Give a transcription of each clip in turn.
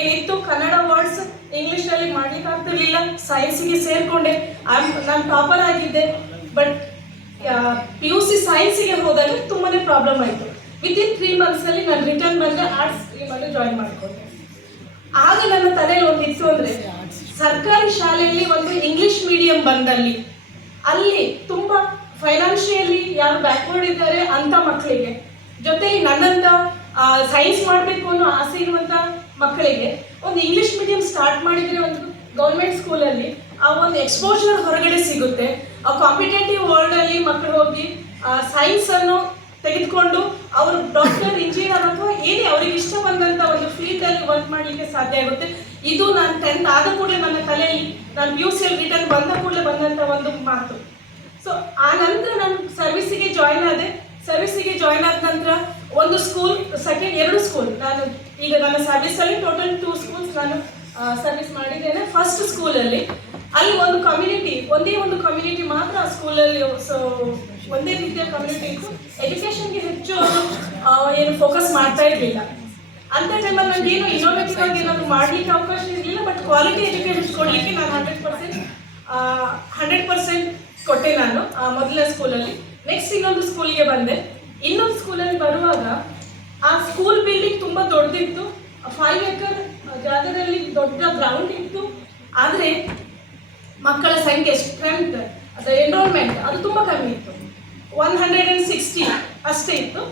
ಏನಿತ್ತು ಕನ್ನಡ ವರ್ಡ್ಸ್ ಇಂಗ್ಲೀಷಲ್ಲಿ ಮಾಡ್ಲಿಕ್ಕೆ ಆಗ್ತಿರ್ಲಿಲ್ಲ. ಸೈನ್ಸಿಗೆ ಸೇರಿಕೊಂಡೆ, ನಾನು ಟಾಪರ್ ಆಗಿದ್ದೆ. ಬಟ್ PUC ಸೈನ್ಸಿಗೆ ಹೋದಾಗ ತುಂಬಾನೇ ಪ್ರಾಬ್ಲಮ್ ಆಯಿತು. ವಿತಿನ್ 3 ಮಂತ್ಸಲ್ಲಿ ನಾನು ರಿಟರ್ನ್ ಬಂದೆ, ಆರ್ಟ್ಸ್ ಸ್ಟ್ರೀಮಲ್ಲಿ ಜಾಯಿನ್ ಮಾಡಿಕೊಂಡೆ. ಆಗ ನನ್ನ ತಲೆಯಲ್ಲಿ ಒಂದಿತ್ತು ಅಂದರೆ, ಸರ್ಕಾರಿ ಶಾಲೆಯಲ್ಲಿ ಒಂದು ಇಂಗ್ಲಿಷ್ ಮೀಡಿಯಂ ಬಂದಲ್ಲಿ ಅಲ್ಲಿ ತುಂಬ ಫೈನಾನ್ಷಿಯಲಿ ಯಾರು ಬ್ಯಾಕ್ವರ್ಡ್ ಇದ್ದಾರೆ ಅಂಥ ಮಕ್ಕಳಿಗೆ, ಜೊತೆಗೆ ನನ್ನಂಥ ಸೈನ್ಸ್ ಮಾಡಬೇಕು ಅನ್ನೋ ಆಸೆ ಇರುವಂಥ ಮಕ್ಕಳಿಗೆ ಒಂದು ಇಂಗ್ಲಿಷ್ ಮೀಡಿಯಂ ಸ್ಟಾರ್ಟ್ ಮಾಡಿದರೆ ಒಂದು ಗೌರ್ಮೆಂಟ್ ಸ್ಕೂಲಲ್ಲಿ ಆ ಒಂದು ಎಕ್ಸ್ಪೋಜರ್ ಹೊರಗಡೆ ಸಿಗುತ್ತೆ. ಆ ಕಾಂಪಿಟೇಟಿವ್ ವರ್ಲ್ಡಲ್ಲಿ ಮಕ್ಕಳು ಹೋಗಿ ಸೈನ್ಸನ್ನು ತೆಗೆದುಕೊಂಡು ಅವರು ಡಾಕ್ಟರ್, ಇಂಜಿನಿಯರ್ ಅಥವಾ ಏನೇ ಅವರಿಗೆ ಇಷ್ಟ ಬಂದಂಥ ಒಂದು ಫೀಲ್ಡಲ್ಲಿ ವರ್ಕ್ ಮಾಡಲಿಕ್ಕೆ ಸಾಧ್ಯ ಆಗುತ್ತೆ. ಇದು ನಾನು 10th ಆದ ಕೂಡಲೇ ನನ್ನ ತಲೆಯಲ್ಲಿ, ನಾನು PUCಯಲ್ಲಿ ರಿಟರ್ನ್ ಬಂದ ಕೂಡಲೇ ಬಂದಂಥ ಒಂದು ಮಾತು. ಸೊ ಆ ನಂತರ ನಾನು ಸರ್ವಿಸಿಗೆ ಜಾಯ್ನ್ ಆದೆ. ಸರ್ವಿಸಿಗೆ ಜಾಯ್ನ್ ಆದ ನಂತರ ಒಂದು ಸ್ಕೂಲ್, ಎರಡು ಸ್ಕೂಲ್, ನಾನು ಈಗ ನನ್ನ ಸರ್ವಿಸಲ್ಲಿ ಟೋಟಲ್ 2 ಸ್ಕೂಲ್ಸ್ ನಾನು ಸರ್ವಿಸ್ ಮಾಡಿದ್ದೇನೆ. ಫಸ್ಟ್ ಸ್ಕೂಲಲ್ಲಿ ಅಲ್ಲಿ ಒಂದು ಕಮ್ಯುನಿಟಿ, ಒಂದೇ ಒಂದು ಕಮ್ಯುನಿಟಿ ಮಾತ್ರ ಆ ಸ್ಕೂಲಲ್ಲಿ, ಸೊ ಒಂದೇ ರೀತಿಯ ಕಮ್ಯುನಿಟಿ ಇತ್ತು. ಎಜುಕೇಷನ್ಗೆ ಹೆಚ್ಚು ಏನು ಫೋಕಸ್ ಮಾಡ್ತಾ ಇರಲಿಲ್ಲ. ಅಂಥ ಟೈಮಲ್ಲಿ ನನಗೇನು ಇನ್ನೋವೇಟಿವ್ ಆಗಿ ಏನಾದರೂ ಮಾಡಲಿಕ್ಕೆ ಅವಕಾಶ ಇರಲಿಲ್ಲ. ಬಟ್ ಕ್ವಾಲಿಟಿ ಎಜುಕೇಷನ್ ಕೊಡಲಿಕ್ಕೆ ನಾನು 100% ಕೊಟ್ಟೆ ನಾನು ಮೊದಲನೇ ಸ್ಕೂಲಲ್ಲಿ. ನೆಕ್ಸ್ಟ್ ಇನ್ನೊಂದು ಸ್ಕೂಲ್ಗೆ ಬಂದೆ. ಇನ್ನೊಂದು ಸ್ಕೂಲಲ್ಲಿ ಬರುವಾಗ ಆ ಸ್ಕೂಲ್ ಬಿಲ್ಡಿಂಗ್ ತುಂಬ ದೊಡ್ಡದಿತ್ತು. 5 ಎಕರ್ ಜಾಗದಲ್ಲಿ ದೊಡ್ಡ ಗ್ರೌಂಡ್ ಇತ್ತು. ಆದರೆ ಮಕ್ಕಳ ಸಂಖ್ಯೆ, ಸ್ಟ್ರೆಂತ್, ಅದು ಎನ್ರೋಲ್ಮೆಂಟ್ ಅದು ತುಂಬ ಕಮ್ಮಿ ಇತ್ತು. 160 ಅಷ್ಟೇ ಇತ್ತು.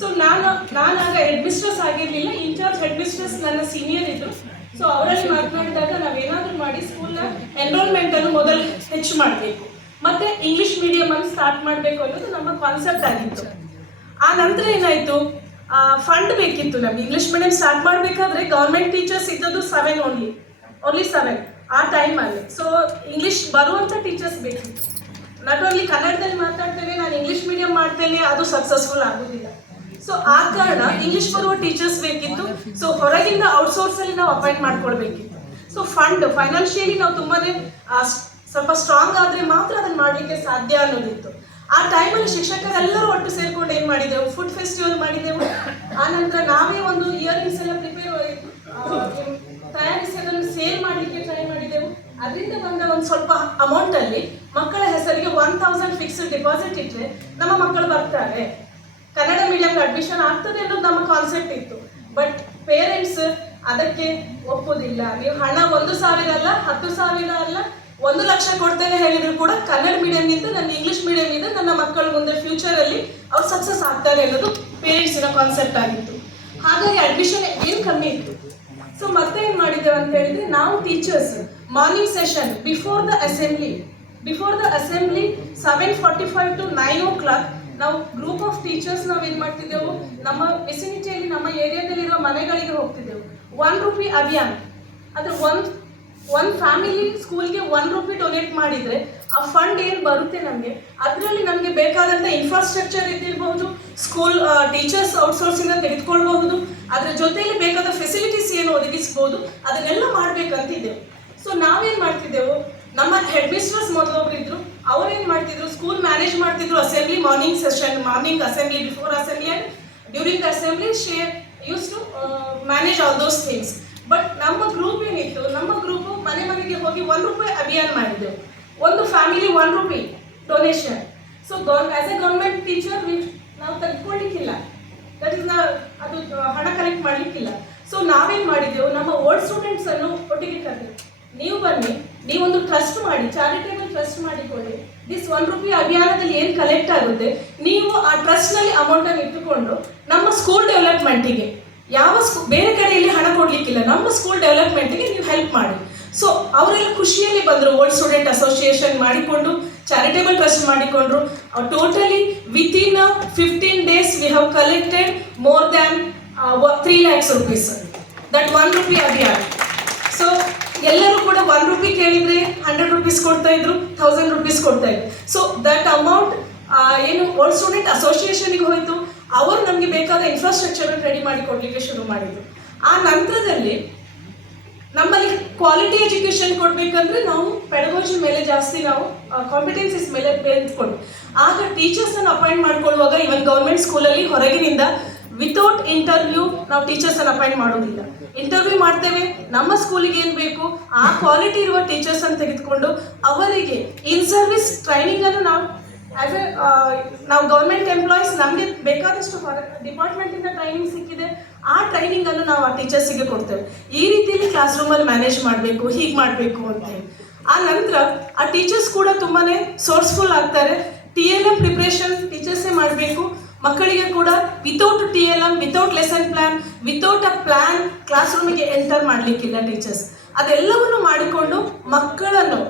ಸೊ ನಾನಾಗ ಹೆಡ್ ಮಿಸ್ಟ್ರೆಸ್ ಆಗಿರಲಿಲ್ಲ. ಇನ್ಚಾರ್ಜ್ ಹೆಡ್ ಮಿಸ್ಟ್ರೆಸ್ ನನ್ನ ಸೀನಿಯರ್ ಇದ್ದರು. ಸೊ ಅವರಲ್ಲಿ ಮಾತನಾಡಿದಾಗ ನಾವೇನಾದರೂ ಮಾಡಿ ಸ್ಕೂಲ್ನ ಎನ್ರೋಲ್ಮೆಂಟನ್ನು ಮೊದಲು ಹೆಚ್ಚು ಮಾಡಬೇಕು, ಮತ್ತು ಇಂಗ್ಲೀಷ್ ಮೀಡಿಯಮನ್ನು ಸ್ಟಾರ್ಟ್ ಮಾಡಬೇಕು ಅನ್ನೋದು ನಮ್ಮ ಕಾನ್ಸೆಪ್ಟ್ ಆಗಿತ್ತು. ಆ ನಂತರ ಏನಾಯಿತು, ಫಂಡ್ ಬೇಕಿತ್ತು ನಮಗೆ. ಇಂಗ್ಲೀಷ್ ಮೀಡಿಯಂ ಸ್ಟಾರ್ಟ್ ಮಾಡಬೇಕಾದ್ರೆ ಗೌರ್ಮೆಂಟ್ ಟೀಚರ್ಸ್ ಇದ್ದದ್ದು 7 ಓನ್ಲಿ 7 ಆ ಟೈಮಲ್ಲಿ. ಸೊ ಇಂಗ್ಲೀಷ್ ಬರುವಂಥ ಟೀಚರ್ಸ್ ಬೇಕಿತ್ತು. ನಾಟ್ ಓನ್ಲಿ ಕನ್ನಡದಲ್ಲಿ ಮಾತಾಡ್ತೇವೆ, ನಾನು ಇಂಗ್ಲೀಷ್ ಮೀಡಿಯಂ ಮಾಡ್ತೇನೆ, ಅದು ಸಕ್ಸಸ್ಫುಲ್ ಆಗೋದಿಲ್ಲ. ಸೊ ಆ ಕಾರಣ ಇಂಗ್ಲೀಷ್ ಬರುವ ಟೀಚರ್ಸ್ ಬೇಕಿತ್ತು. ಸೊ ಹೊರಗಿಂದ ಔಟ್ಸೋರ್ಸಲ್ಲಿ ನಾವು ಅಪಾಯಿಂಟ್ ಮಾಡ್ಕೊಳ್ಬೇಕಿತ್ತು. ಸೊ ಫೈನಾನ್ಷಿಯಲಿ ನಾವು ತುಂಬಾ ಸ್ವಲ್ಪ ಸ್ಟ್ರಾಂಗ್ ಆದರೆ ಮಾತ್ರ ಅದನ್ನು ಮಾಡಲಿಕ್ಕೆ ಸಾಧ್ಯ ಅನ್ನೋದಿತ್ತು. ಆ ಟೈಮಲ್ಲಿ ಶಿಕ್ಷಕರೆಲ್ಲರೂ ಒಟ್ಟು ಸೇರಿಕೊಂಡು ಏನು ಮಾಡಿದೆವು, ಫುಡ್ ಫೆಸ್ಟಿವಲ್ ಮಾಡಿದೆವು. ಆನಂತರ ನಾವೇ ಒಂದು ಇಯರಿಂಗ್ಸ್ ಎಲ್ಲ ತಯಾರಿಸಿ ಅದನ್ನು ಸೇಲ್ ಮಾಡಲಿಕ್ಕೆ ಟ್ರೈ ಮಾಡಿದೆವು. ಅದರಿಂದ ಬಂದ ಒಂದು ಸ್ವಲ್ಪ ಅಮೌಂಟಲ್ಲಿ ಮಕ್ಕಳ ಹೆಸರಿಗೆ 1000 ಫಿಕ್ಸ್ಡ್ ಡಿಪಾಸಿಟ್ ಇಟ್ಟರೆ ನಮ್ಮ ಮಕ್ಕಳು ಬರ್ತಾರೆ, ಕನ್ನಡ ಮೀಡಿಯಂಗೆ ಅಡ್ಮಿಷನ್ ಆಗ್ತದೆ ಅನ್ನೋದು ನಮ್ಮ ಕಾನ್ಸೆಪ್ಟ್ ಇತ್ತು. ಬಟ್ ಪೇರೆಂಟ್ಸ್ ಅದಕ್ಕೆ ಒಪ್ಪೋದಿಲ್ಲ. ನೀವು ಹಣ 1,000 ಅಲ್ಲ, 10,000 ಅಲ್ಲ, 1 ಲಕ್ಷ ಕೊಡ್ತೇನೆ ಹೇಳಿದ್ರು ಕೂಡ ಕನ್ನಡ ಮೀಡಿಯಂಗಿಂತ ನನ್ನ ಇಂಗ್ಲೀಷ್ ಮೀಡಿಯಂ ಇದೆ, ನನ್ನ ಮಕ್ಕಳು ಮುಂದೆ ಫ್ಯೂಚರಲ್ಲಿ ಅವ್ರು ಸಕ್ಸಸ್ ಆಗ್ತಾರೆ ಅನ್ನೋದು ಪೇರೆಂಟ್ಸಿನ ಕಾನ್ಸೆಪ್ಟ್ ಆಗಿತ್ತು. ಹಾಗಾಗಿ ಅಡ್ಮಿಷನ್ ಏನು ಕಮ್ಮಿ ಇತ್ತು. ಸೊ ಮತ್ತೆ ಏನು ಮಾಡಿದ್ದೇವೆ ಅಂತ ಹೇಳಿದ್ರೆ, ನಾವು teachers morning session before the assembly 7:45 to 9 o'clock ನಾವು ಗ್ರೂಪ್ ಆಫ್ ಟೀಚರ್ಸ್ ನಾವು ಏನು ಮಾಡ್ತಿದ್ದೆವು, ನಮ್ಮ ವಿಸಿನಿಟಿಯಲ್ಲಿ ನಮ್ಮ ಏರಿಯಾದಲ್ಲಿರೋ ಮನೆಗಳಿಗೆ ಹೋಗ್ತಿದ್ದೆವು. 1 ರೂಪಿ ಅಭಿಯಾನ, ಅಂದರೆ ಒಂದು ಫ್ಯಾಮಿಲಿ ಸ್ಕೂಲ್ಗೆ 1 ರೂಪಿ ಡೊನೇಟ್ ಮಾಡಿದರೆ ಆ ಫಂಡ್ ಏನು ಬರುತ್ತೆ ನಮಗೆ, ಅದರಲ್ಲಿ ನಮಗೆ ಬೇಕಾದಂಥ ಇನ್ಫ್ರಾಸ್ಟ್ರಕ್ಚರ್ ಇದ್ದಿರಬಹುದು, ಸ್ಕೂಲ್ ಟೀಚರ್ಸ್ ಔಟ್ಸೋರ್ಸಿಂದ ತೆಗೆದುಕೊಳ್ಬಹುದು, ಅದರ ಜೊತೆಯಲ್ಲಿ ಬೇಕಾದ ಫೆಸಿಲಿಟೀಸ್ ಏನು ಒದಗಿಸ್ಬೋದು, ಅದನ್ನೆಲ್ಲ ಮಾಡಬೇಕಂತಿದ್ದೆವು. ಸೊ ನಾವೇನು ಮಾಡ್ತಿದ್ದೆವು, ನಮ್ಮ ಹೆಡ್ ಮಿಸ್ಟ್ರೆಸ್ ಮೊದಲೊಬ್ರು ಇದ್ರು, ಅವ್ರೇನು ಮಾಡ್ತಿದ್ರು, ಸ್ಕೂಲ್ ಮ್ಯಾನೇಜ್ ಮಾಡ್ತಿದ್ರು. Assembly morning session, morning assembly, before assembly and during the assembly she used to manage all those things. But ನಮ್ಮ ಗ್ರೂಪ್ ಏನಿತ್ತು, ನಮ್ಮ ಗ್ರೂಪು ಮನೆ ಮನೆಗೆ ಹೋಗಿ 1 ರೂಪಾಯಿ ಅಭಿಯಾನ ಮಾಡಿದ್ದೆವು. ಒಂದು family 1 rupee donation. So as A government teacher ನಾವು ತೆಗೆದುಕೊಳ್ಳಿಕ್ಕಿಲ್ಲ, ದಟ್ ಇಸ್ ಅದು ಹಣ ಕಲೆಕ್ಟ್ ಮಾಡಲಿಕ್ಕಿಲ್ಲ. ಸೊ ನಾವೇನು ಮಾಡಿದ್ದೆವು, ನಮ್ಮ ಓಲ್ಡ್ ಸ್ಟೂಡೆಂಟ್ಸನ್ನು ಒಟ್ಟಿಗೆ ಕರೆದೆವು. ನೀವು ಬನ್ನಿ, ನೀವೊಂದು ಟ್ರಸ್ಟ್ ಮಾಡಿ, ಚಾರಿಟೇಬಲ್ ಟ್ರಸ್ಟ್ ಮಾಡಿಕೊಳ್ಳಿ. ದಿಸ್ 1 ರೂಪಿ ಅಭಿಯಾನದಲ್ಲಿ ಏನು ಕಲೆಕ್ಟ್ ಆಗುತ್ತೆ, ನೀವು ಆ ಟ್ರಸ್ಟ್ನಲ್ಲಿ ಅಮೌಂಟನ್ನು ಇಟ್ಟುಕೊಂಡು ನಮ್ಮ ಸ್ಕೂಲ್ ಡೆವಲಪ್ಮೆಂಟಿಗೆ, ಬೇರೆ ಕಡೆಯಲ್ಲಿ ಹಣ ಕೊಡಲಿಕ್ಕಿಲ್ಲ, ನಮ್ಮ ಸ್ಕೂಲ್ ಡೆವಲಪ್ಮೆಂಟಿಗೆ ನೀವು ಹೆಲ್ಪ್ ಮಾಡಿ. ಸೊ ಅವರೆಲ್ಲ ಖುಷಿಯಲ್ಲಿ ಬಂದರು. ಓಲ್ಡ್ ಸ್ಟೂಡೆಂಟ್ ಅಸೋಸಿಯೇಷನ್ ಮಾಡಿಕೊಂಡು, ಚಾರಿಟೇಬಲ್ ಟ್ರಸ್ಟ್ ಮಾಡಿಕೊಂಡ್ರು. Totally within 15 days we have collected more than 3 lakhs rupees. That 1 rupee ಅಭಿಯಾನ. ಸೊ ಎಲ್ಲರೂ ಕೂಡ 1 ರೂಪಿ ಕೇಳಿದರೆ 100 rupees ಕೊಡ್ತಾ ಇದ್ರು, 1000 rupees ಕೊಡ್ತಾ ಇದ್ರು. ಸೊ ದಟ್ ಅಮೌಂಟ್ ಏನು ಓಲ್ಡ್ ಸ್ಟೂಡೆಂಟ್ ಅಸೋಸಿಯೇಷನ್ಗೆ ಹೋಯಿತು. ಅವರು ನಮಗೆ ಬೇಕಾದ ಇನ್ಫ್ರಾಸ್ಟ್ರಕ್ಚರ್ ರೆಡಿ ಮಾಡಿ ಕೊಡಲಿಕ್ಕೆ ಶುರು ಮಾಡಿದರು. ಆ ನಂತರದಲ್ಲಿ ನಮ್ಮಲ್ಲಿ ಕ್ವಾಲಿಟಿ ಎಜುಕೇಷನ್ ಕೊಡಬೇಕಂದ್ರೆ ನಾವು ಪೆಡಗಾಜಿ ಮೇಲೆ ಜಾಸ್ತಿ ನಾವು ಕಾಂಪಿಟೆನ್ಸೀಸ್ ಮೇಲೆ ಬೆಳೆದುಕೊಂಡು, ಆಗ ಟೀಚರ್ಸನ್ನು ಅಪಾಯಿಂಟ್ ಮಾಡ್ಕೊಳ್ಳುವಾಗ ಇವನ್ ಗೌರ್ಮೆಂಟ್ ಸ್ಕೂಲಲ್ಲಿ ಹೊರಗಿನಿಂದ ವಿತೌಟ್ ಇಂಟರ್ವ್ಯೂ ನಾವು ಟೀಚರ್ಸನ್ನು ಅಪಾಯಿಂಟ್ ಮಾಡೋದಿಲ್ಲ. ಇಂಟರ್ವ್ಯೂ ಮಾಡ್ತೇವೆ, ನಮ್ಮ ಸ್ಕೂಲಿಗೆ ಏನು ಬೇಕು ಆ ಕ್ವಾಲಿಟಿ ಇರುವ ಟೀಚರ್ಸನ್ನು ತೆಗೆದುಕೊಂಡು ಅವರಿಗೆ ಇನ್ ಸರ್ವಿಸ್ ಟ್ರೈನಿಂಗನ್ನು ನಾವು ಆ್ಯಸ್ ಎ ನಾವು ಗೌರ್ಮೆಂಟ್ ಎಂಪ್ಲಾಯೀಸ್ ನಮಗೆ ಬೇಕಾದಷ್ಟು ಡಿಪಾರ್ಟ್ಮೆಂಟಿಂದ ಟ್ರೈನಿಂಗ್ ಸಿಕ್ಕಿದೆ, ಆ ಟ್ರೈನಿಂಗನ್ನು ನಾವು ಆ ಟೀಚರ್ಸಿಗೆ ಕೊಡ್ತೇವೆ. ಈ ರೀತಿಯಲ್ಲಿ ಕ್ಲಾಸ್ ರೂಮಲ್ಲಿ ಮ್ಯಾನೇಜ್ ಮಾಡಬೇಕು, ಹೀಗೆ ಮಾಡಬೇಕು ಅಂತ ಹೇಳಿ. ಆ ನಂತರ ಆ ಟೀಚರ್ಸ್ ಕೂಡ ತುಂಬಾ ಸೋರ್ಸ್ಫುಲ್ ಆಗ್ತಾರೆ. TLM ಪ್ರಿಪ್ರೇಷನ್ ಟೀಚರ್ಸೇ ಮಾಡಬೇಕು. ಮಕ್ಕಳಿಗೆ ಕೂಡ without TLM, without lesson plan, without a plan class ರೂಮಿಗೆ ಎಂಟರ್ ಮಾಡಲಿಕ್ಕಿಲ್ಲ ಟೀಚರ್ಸ್. ಅದೆಲ್ಲವನ್ನು ಮಾಡಿಕೊಂಡು ಮಕ್ಕಳನ್ನು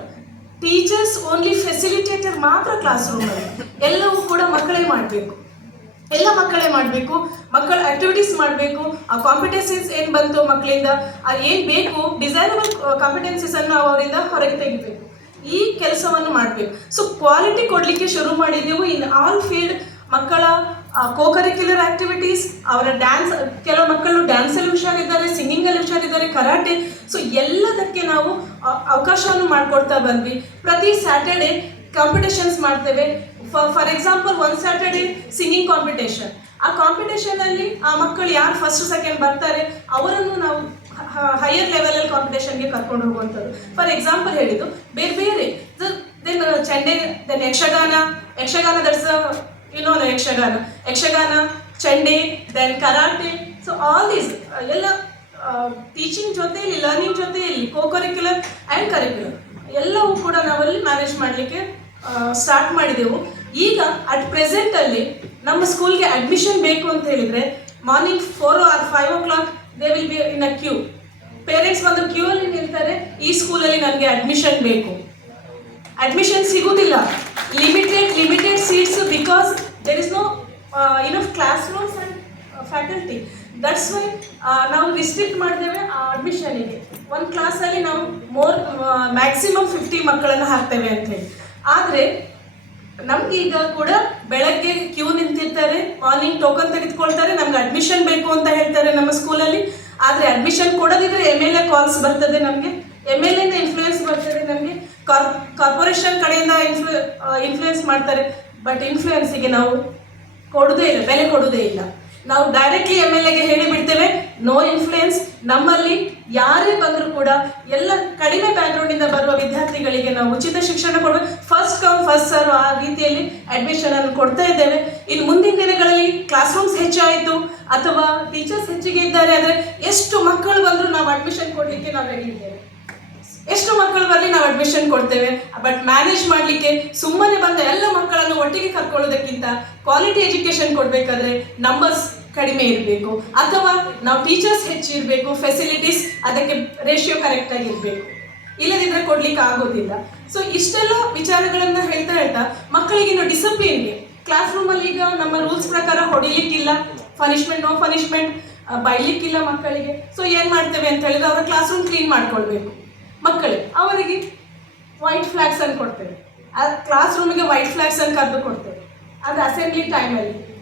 ಟೀಚರ್ಸ್ ಓನ್ಲಿ ಫೆಸಿಲಿಟೇಟರ್ ಮಾತ್ರ ಕ್ಲಾಸ್ ರೂಮಲ್ಲಿ, ಎಲ್ಲವೂ ಕೂಡ ಮಕ್ಕಳೇ ಮಾಡಬೇಕು, ಎಲ್ಲ ಮಕ್ಕಳೇ ಮಾಡಬೇಕು. ಮಕ್ಕಳ ಆಕ್ಟಿವಿಟೀಸ್ ಮಾಡಬೇಕು. ಆ ಕಾಂಪಿಟೆನ್ಸೀಸ್ ಏನು ಬಂತು ಮಕ್ಕಳಿಂದ, ಏನು ಬೇಕು ಡಿಸೈನಬಲ್ ಕಾಂಪಿಟೆನ್ಸೀಸನ್ನು ಅವರಿಂದ ಹೊರಗೆ ತೆಗಿಬೇಕು. ಈ ಕೆಲಸವನ್ನು ಮಾಡಬೇಕು. ಸೊ ಕ್ವಾಲಿಟಿ ಕೊಡಲಿಕ್ಕೆ ಶುರು ಮಾಡಿದ್ದೆವು ಇನ್ ಆಲ್ ಫೀಲ್ಡ್. ಮಕ್ಕಳ ಕರಿಕ್ಯುಲರ್ ಆಕ್ಟಿವಿಟೀಸ್, ಅವರ ಡ್ಯಾನ್ಸ್, ಕೆಲವು ಮಕ್ಕಳು ಡ್ಯಾನ್ಸಲ್ಲಿ ಹುಷಾರಿದ್ದಾರೆ, ಸಿಂಗಿಂಗಲ್ಲಿ ಹುಷಾರಿದ್ದಾರೆ, ಕರಾಟೆ. ಸೊ ಎಲ್ಲದಕ್ಕೆ ನಾವು ಅವಕಾಶವನ್ನು ಮಾಡಿಕೊಡ್ತಾ ಬಂದ್ವಿ. ಪ್ರತಿ ಸ್ಯಾಟರ್ಡೆ ಕಾಂಪಿಟೇಷನ್ಸ್ ಮಾಡ್ತೇವೆ. ಫಾರ್ ಎಕ್ಸಾಂಪಲ್ ಒಂದು ಸ್ಯಾಟರ್ಡೆ ಸಿಂಗಿಂಗ್ ಕಾಂಪಿಟೇಷನ್. ಆ ಕಾಂಪಿಟೇಷನಲ್ಲಿ ಆ ಮಕ್ಕಳು ಯಾರು ಫಸ್ಟ್ ಸೆಕೆಂಡ್ ಬರ್ತಾರೆ ಅವರನ್ನು ನಾವು ಹೈಯರ್ ಲೆವೆಲಲ್ಲಿ ಕಾಂಪಿಟೇಷನ್ಗೆ ಕರ್ಕೊಂಡು ಹೋಗುವಂಥದ್ದು. ಫಾರ್ ಎಕ್ಸಾಂಪಲ್ ಹೇಳಿದ್ದು ಬೇರೆ ಬೇರೆ ದೆನ್ ಚಂಡೆ, ದೆನ್ ಯಕ್ಷಗಾನ ದಟ್ಸ್ ಯಕ್ಷಗಾನ, ಚಂಡೆ, then karate. So all these ಎಲ್ಲ ಟೀಚಿಂಗ್ ಜೊತೆಯಲ್ಲಿ, ಲರ್ನಿಂಗ್ ಜೊತೆಯಲ್ಲಿ ಕರಿಕ್ಯುಲರ್ ಆ್ಯಂಡ್ ಕರಿಕ್ಯುಲರ್ ಎಲ್ಲವೂ ಕೂಡ ನಾವಲ್ಲಿ ಮ್ಯಾನೇಜ್ ಮಾಡಲಿಕ್ಕೆ ಸ್ಟಾರ್ಟ್ ಮಾಡಿದೆವು. ಈಗ ಅಟ್ ಪ್ರೆಸೆಂಟಲ್ಲಿ ನಮ್ಮ ಸ್ಕೂಲ್ಗೆ ಅಡ್ಮಿಷನ್ ಬೇಕು ಅಂತ ಹೇಳಿದರೆ morning 4 or 5 o'clock they will be in a queue. Parents ಬಂದು ಕ್ಯೂ ಅಲ್ಲಿ ನಿಲ್ತಾರೆ, ಈ ಸ್ಕೂಲಲ್ಲಿ ನನಗೆ ಅಡ್ಮಿಷನ್ ಬೇಕು. ಅಡ್ಮಿಷನ್ ಸಿಗೋದಿಲ್ಲ, limited seats, because there is no enough class rooms and faculty. That's why ನಾವು ರಿಸ್ಟ್ರಿಕ್ಟ್ ಮಾಡ್ತೇವೆ ಆ ಅಡ್ಮಿಷನಿಗೆ. ಒಂದು ಕ್ಲಾಸಲ್ಲಿ ನಾವು ಮ್ಯಾಕ್ಸಿಮಮ್ 50 ಮಕ್ಕಳನ್ನು ಹಾಕ್ತೇವೆ ಅಂತ ಹೇಳಿ. ಆದರೆ ನಮ್ಗೆ ಈಗ ಕೂಡ ಬೆಳಗ್ಗೆ ಕ್ಯೂ ನಿಂತಿರ್ತಾರೆ, ಮಾರ್ನಿಂಗ್ ಟೋಕನ್ ತೆಗೆದುಕೊಳ್ತಾರೆ, ನಮ್ಗೆ ಅಡ್ಮಿಷನ್ ಬೇಕು ಅಂತ ಹೇಳ್ತಾರೆ ನಮ್ಮ ಸ್ಕೂಲಲ್ಲಿ. ಆದರೆ ಅಡ್ಮಿಷನ್ ಕೊಡೋದಿದ್ರೆ MLA ಕಾಲ್ಸ್ ಬರ್ತದೆ ನಮಗೆ, MLAಯಿಂದ ಇನ್ಫ್ಲೂಯೆನ್ಸ್ ಬರ್ತದೆ ನಮಗೆ, ಕಾರ್ಪೊರೇಷನ್ ಕಡೆಯಿಂದ ಇನ್ಫ್ಲೂಯೆನ್ಸ್ ಮಾಡ್ತಾರೆ. ಬಟ್ ಇನ್ಫ್ಲೂಯೆನ್ಸಿಗೆ ನಾವು ಬೆಲೆ ಕೊಡೋದೇ ಇಲ್ಲ. ನಾವು ಡೈರೆಕ್ಟ್ಲಿ MLAಗೆ ಹೇಳಿಬಿಡ್ತೇವೆ, ನೋ ಇನ್ಫ್ಲೂಯೆನ್ಸ್. ನಮ್ಮಲ್ಲಿ ಯಾರೇ ಬಂದರೂ ಕೂಡ ಎಲ್ಲ ಕಡಿಮೆ ಬ್ಯಾಕ್ಗ್ರೌಂಡಿಂದ ಬರುವ ವಿದ್ಯಾರ್ಥಿಗಳಿಗೆ ನಾವು ಉಚಿತ ಶಿಕ್ಷಣ ಕೊಡಬೇಕು. ಫಸ್ಟ್ ಕಮ್ ಫಸ್ಟ್ ಸರ್ವ್ ಆ ರೀತಿಯಲ್ಲಿ ಅಡ್ಮಿಷನನ್ನು ಕೊಡ್ತಾ ಇದ್ದೇವೆ. ಇನ್ನು ಮುಂದಿನ ದಿನಗಳಲ್ಲಿ ಕ್ಲಾಸ್ ರೂಮ್ಸ್ ಹೆಚ್ಚಾಯಿತು ಅಥವಾ ಟೀಚರ್ಸ್ ಹೆಚ್ಚಿಗೆ ಇದ್ದಾರೆ ಅಂದರೆ ಎಷ್ಟು ಮಕ್ಕಳು ಬಂದರೂ ನಾವು ಅಡ್ಮಿಷನ್ ಕೊಡಲಿಕ್ಕೆ ನಾವು ರೆಡಿ ಇದ್ದೇವೆ. ಎಷ್ಟು ಮಕ್ಕಳು ಬರಲಿ ನಾವು ಅಡ್ಮಿಷನ್ ಕೊಡ್ತೇವೆ. ಬಟ್ ಮ್ಯಾನೇಜ್ ಮಾಡಲಿಕ್ಕೆ ಸುಮ್ಮನೆ ಬಂದ ಎಲ್ಲ ಮಕ್ಕಳನ್ನು ಒಟ್ಟಿಗೆ ಕರ್ಕೊಳ್ಳೋದಕ್ಕಿಂತ ಕ್ವಾಲಿಟಿ ಎಜುಕೇಷನ್ ಕೊಡಬೇಕಾದ್ರೆ ನಂಬರ್ಸ್ ಕಡಿಮೆ ಇರಬೇಕು, ಅಥವಾ ನಾವು ಟೀಚರ್ಸ್ ಹೆಚ್ಚಿರಬೇಕು, ಫೆಸಿಲಿಟೀಸ್ ಅದಕ್ಕೆ ರೇಷಿಯೋ ಕರೆಕ್ಟಾಗಿ ಇರಬೇಕು, ಇಲ್ಲದಿದ್ದರೆ ಕೊಡ್ಲಿಕ್ಕೆ ಆಗೋದಿಲ್ಲ. ಸೊ ಇಷ್ಟೆಲ್ಲ ವಿಚಾರಗಳನ್ನು ಹೇಳ್ತಾ ಮಕ್ಕಳಿಗಿನ್ನು ಡಿಸಿಪ್ಲಿನ್ಗೆ ಕ್ಲಾಸ್ ರೂಮಲ್ಲಿ ಈಗ ನಮ್ಮ ರೂಲ್ಸ್ ಪ್ರಕಾರ ಹೊಡಿಲಿಕ್ಕಿಲ್ಲ, ನೋ ಪನಿಷ್ಮೆಂಟ್, ಬೈಲಿಕ್ಕಿಲ್ಲ ಮಕ್ಕಳಿಗೆ. ಸೊ ಏನು ಮಾಡ್ತೇವೆ ಅಂತ ಹೇಳಿದ್ರೆ ಅವರ ಕ್ಲಾಸ್ ರೂಮ್ ಕ್ಲೀನ್ ಮಾಡ್ಕೊಳ್ಬೇಕು. ಅವರಿಗೆ ವೈಟ್ ಫ್ಲಾಗ್ಸ್ ಅನ್ನು ಕೊಡ್ತೇವೆ, ಆ ಕ್ಲಾಸ್ ರೂಮಿಗೆ ವೈಟ್ ಫ್ಲಾಗ್ಸ್ ಅನ್ನು ಕರೆದು ಕೊಡ್ತೇವೆ. ಅಂದರೆ ಅಸೆಂಬ್ಲಿ ಟೈಮಲ್ಲಿ